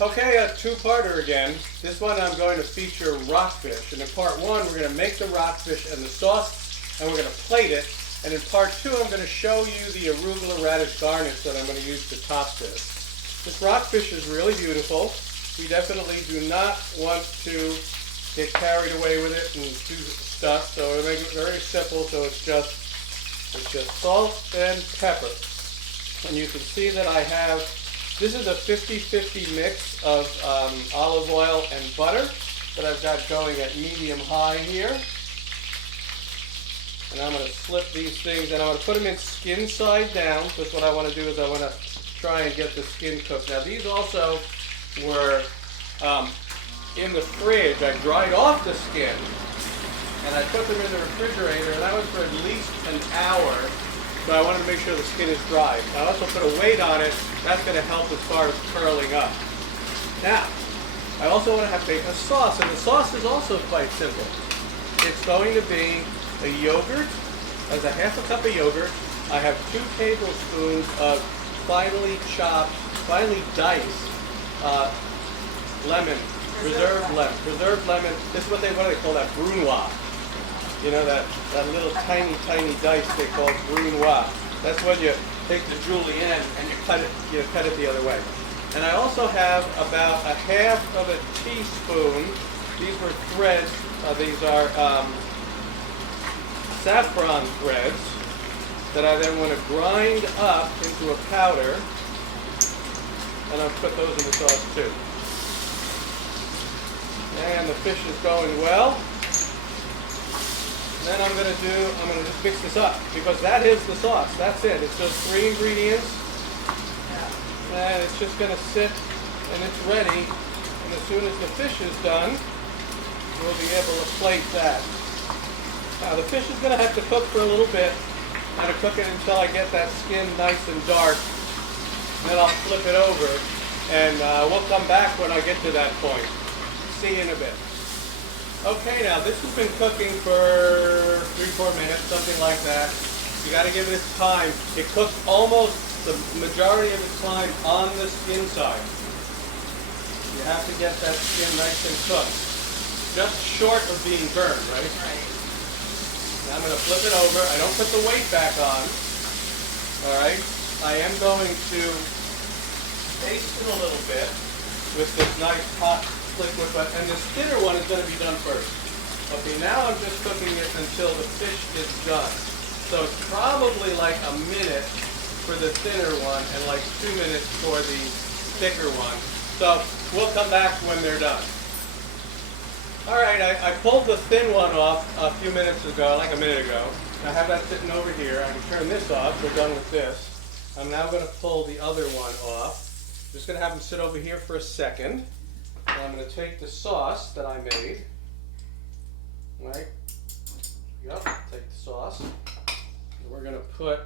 Okay, a two-parter again. This one I'm going to feature rockfish. And in part one, we're going to make the rockfish and the sauce, and we're going to plate it. And in part two, I'm going to show you the arugula-radish garnish that I'm going to use to top this. This rockfish is really beautiful. We definitely do not want to get carried away with it and do stuff, so we'll make it very simple. So it's just salt and pepper. And you can see that I have, this is a 50-50 mix of olive oil and butter that I've got going at medium-high here. And I'm going to slip these things, and I'm going to put them in skin side down, because what I want to do is I want to try and get the skin cooked. Now these also were in the fridge. I dried off the skin, and I put them in the refrigerator, and that was for at least an hour. So I wanted to make sure the skin is dry. I also put a weight on it. That's going to help as far as curling up. Now, I also want to make a sauce, and the sauce is also quite simple. It's going to be a yogurt. As a half a cup of yogurt, I have 2 tablespoons of finely chopped, finely diced lemon, preserved lemon. This is what they call that brunoise. You know, that little tiny dice they call brunoise. That's when you take the julienne and you cut it the other way. And I also have about a half of a teaspoon. These were threads. These are saffron threads that I then want to grind up into a powder, and I'll put those in the sauce too. And the fish is going well. And then I'm going to just mix this up, because that is the sauce. That's it. It's just 3 ingredients. And it's just going to sit, and it's ready. And as soon as the fish is done, we'll be able to plate that. Now the fish is going to have to cook for a little bit. I'm going to cook it until I get that skin nice and dark. And then I'll flip it over, and we'll come back when I get to that point. See you in a bit. Okay, now this has been cooking for 3-4 minutes, something like that. You got to give it time. It cooks almost the majority of its time on the skin side. You have to get that skin nice and cooked. Just short of being burned, right? Right. Now I'm going to flip it over. I don't put the weight back on. All right. I am going to baste it a little bit with this nice hot liquid, and the thinner one is going to be done first. Okay, now I'm just cooking it until the fish is done. So it's probably like a minute for the thinner one and like 2 minutes for the thicker one. So we'll come back when they're done. All right, I pulled the thin one off a few minutes ago, like a minute ago. I have that sitting over here. I can turn this off. We're done with this. I'm now going to pull the other one off. I'm just going to have them sit over here for a second. And I'm going to take the sauce that I made. Right? Yep, take the sauce. And we're going to put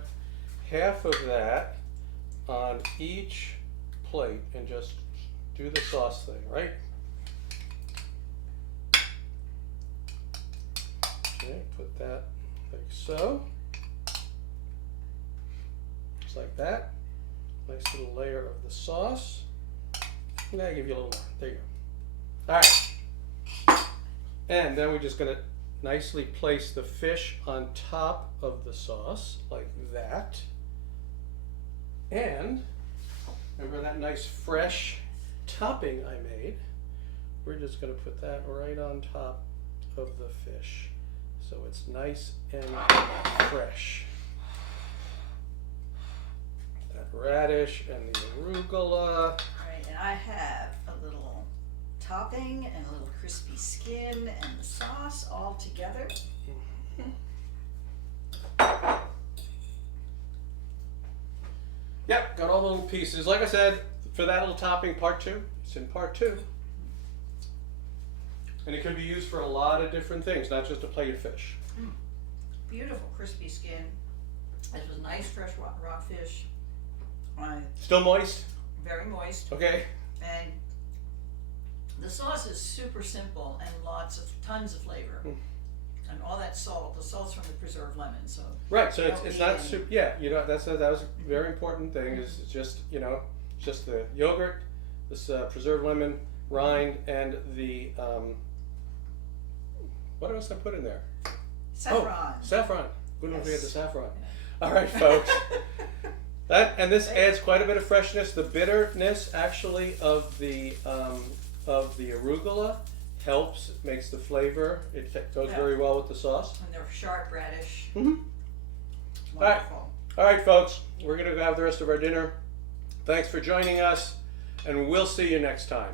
half of that on each plate and just do the sauce thing, right? Okay, put that like so. Just like that. Nice little layer of the sauce. And I'll give you a little more. There you go. All right. And then we're just going to nicely place the fish on top of the sauce like that. And remember that nice fresh topping I made? We're just going to put that right on top of the fish, so it's nice and fresh. That radish and the arugula. Right, and I have a little topping and a little crispy skin and the sauce all together. Yep, got all the little pieces. Like I said, for that little topping, part 2, it's in part 2. And it can be used for a lot of different things, not just a plate of fish. Beautiful crispy skin. This was nice fresh rockfish. Still moist? Very moist. Okay. And the sauce is super simple and tons of flavor. And all that salt, the salt's from the preserved lemon, so. Right, so it's not super, yeah, you know, that was a very important thing, is just, you know, just the yogurt, this preserved lemon, rind, and the what else I put in there? Saffron. Oh, saffron. Wouldn't forget the Yes. saffron. All right, folks. This adds quite a bit of freshness. The bitterness, actually, of the arugula helps, makes the flavor. It goes very well with the sauce. And they're sharp radish. Mm-hmm. Wonderful. All right, folks. We're gonna go have the rest of our dinner. Thanks for joining us, and we'll see you next time.